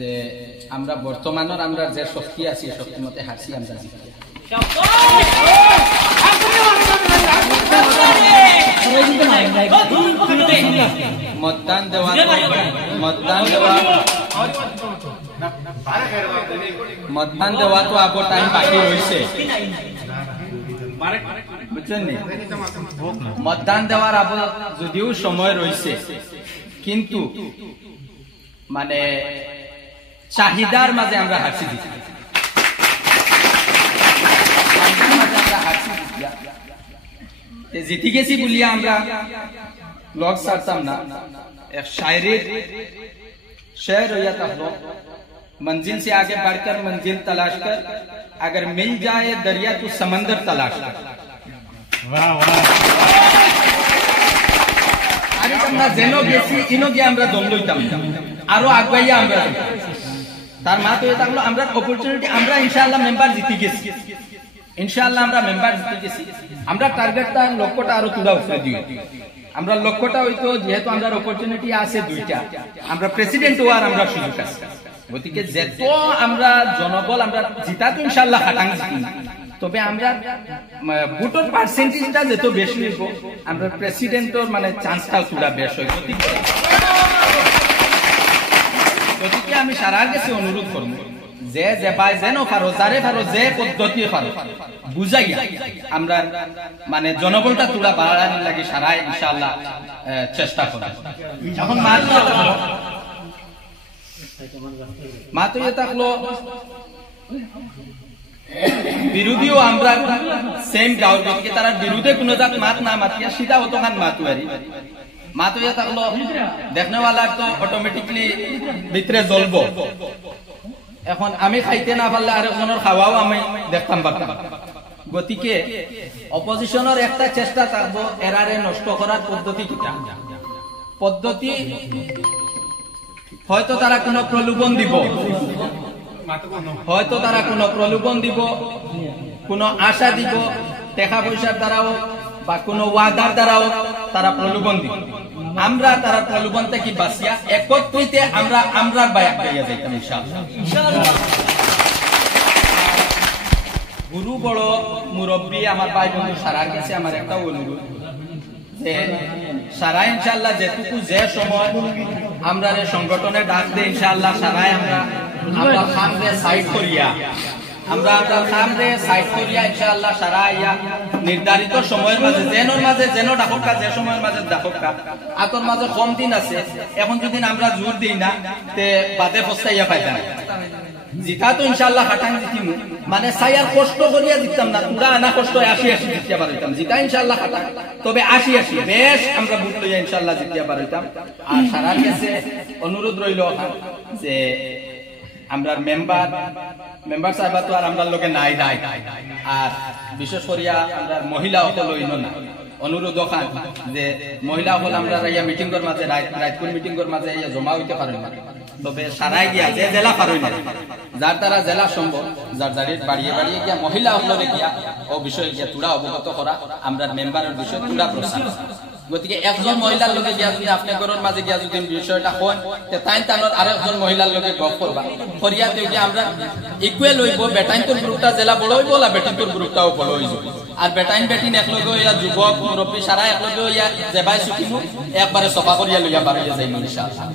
যে আমরা বর্তমানের আমরা যে শক্তি আছি শক্তি মতে হারছি আমরা মতদান দেওয়া তো আগর টাইম বাকি রয়েছে বুঝছেন নি মতদান দেওয়ার আবার যদিও সময় রয়েছে কিন্তু মানে চাহিদার মাঝে আমরা হাসি দিচ্ছি জিতে গেছি বলিয়া আমরা লগ ছাড়তাম না এক शायरी शेर होया था मंजिल से आगे बढ़कर मंजिल तलाश कर अगर मिल जाए दरिया तो समंदर तलाश कर वाह वाह আরে আমরা জেনো গেছি ইনো গিয়ে আমরা দম লইতাম আরো আগবাইয়া আমরা তার মা তো এটা হলো আমরা অপরচুনিটি আমরা ইনশাআল্লাহ মেম্বার জিতে গেছি ইনশাআল্লাহ আমরা মেম্বার জিতে গেছি আমরা টার্গেটটা লক্ষ্যটা আরো তুলা উপরে দিই আমরা লক্ষ্যটা হইতো যেহেতু আমরা অপরচুনিটি আছে দুইটা আমরা প্রেসিডেন্ট হওয়ার আমরা সুযোগ আছে গতিকে যেত আমরা জনবল আমরা জিতা তো ইনশাআল্লাহ খাটাং জিতি তবে আমরা ভোটের পার্সেন্টেজটা যেত বেশি হইব আমরা প্রেসিডেন্টর মানে চান্সটাও তুলা বেশ হয় গতিকে আমি সারার কাছে অনুরোধ করব যে যে ভাই যেন পারো যারে পারো যে পদ্ধতি পারো বুঝাইয়া আমরা মানে জনবলটা তুলা বাড়ানোর লাগে সারা ইনশাআল্লাহ চেষ্টা করব এখন মাতো থাকলো বিরোধীও আমরা সেম গাঁওকে তারা বিরুদ্ধে কোনো জাত মাত না মাতিয়া সিধা অতখান মাতুয়ারি মাতো থাকলো দেখনেওয়ালা তো অটোমেটিকলি ভিতরে জ্বলবো এখন আমি খাইতে না পারলে আরেকজনের খাওয়াও আমি দেখতাম পারতাম গতিকে অপোজিশনের একটা চেষ্টা থাকবো এরারে নষ্ট করার পদ্ধতি কিটা পদ্ধতি হয়তো তারা কোনো প্রলোভন দিব হয়তো তারা কোনো প্রলোভন দিব কোনো আশা দিব টাকা পয়সার দ্বারাও বা কোনো ওয়াদার দ্বারাও তারা প্রলোভন দিব আমরা তারা প্রলোভন থেকে বাঁচিয়া একত্রিতে আমরা আমরা বাইয়া যাইতাম ইনশাআল্লাহ গুরু বড় মুরব্বী আমার ভাই বন্ধু সারার কাছে আমার একটা অনুরোধ যে সারা ইনশাআল্লাহ যেটুকু যে সময় আমরা সংগঠনে ডাক দেই ইনশাআল্লাহ সারাই আমরা সামনে সাইড করিয়া আমরা সামনে সাইড করিয়া ইনশাআল্লাহ সারা আইয়া নির্ধারিত সময়ের মাঝে যেন ডাককা যে সময়ের মাঝে ডাককা আতর মাঝে কম দিন আছে এখন যদি আমরা জোর দিই না তে বাদে পস্তাইয়া পাইতাম জিতা তো ইনশাআল্লাহ হাটাং জিতিম মানে সাইয়ার কষ্ট করিয়া দিতাম না পুরা আনা কষ্ট 80 জিতিয়া পারতাম জিতা ইনশাআল্লাহ হাটাং তবে 80 বেশ আমরা বুট লইয়া ইনশাআল্লাহ জিতিয়া পারতাম আর সারার কাছে অনুরোধ রইল যে আমরা মেম্বার সাহেব তো আর আমরা লোকে নাই আর বিশেষ করিয়া আমরা মহিলা হল হইল না অনুরোধ খান যে মহিলা হল আমরা মিটিং কর মাঝে রাইতপুর মিটিং কর মাঝে জমা হইতে পারেন না তবে সারাই গিয়া যে জেলা পারই না যার দ্বারা জেলা সম্ভব যার জারির বাড়িয়ে গিয়া মহিলা হলরে গিয়া ও বিষয়ে গিয়া তুলা অবগত করা আমরা মেম্বারের বিষয় তুলা প্রচার গতিকে একজন মহিলার লোকে গিয়া যদি আপনি ঘরের মাঝে গিয়া যদি বিষয়টা হন তাই তানোর আরেকজন মহিলার লোকে গপ করবা করিয়া দিয়ে আমরা ইকুয়াল হইব বেটাইনপুর গ্রুপটা জেলা বড় হইব না বেটিনপুর গ্রুপটাও বড় হইব আর বেটাইন বেটিন একলগে হইয়া যুবক মুরব্বী সারা একলগে হইয়া যেবাই ছুটিমু একবারে সফা করিয়া লইয়া বাড়িয়া যাইব ইনশাআল্লাহ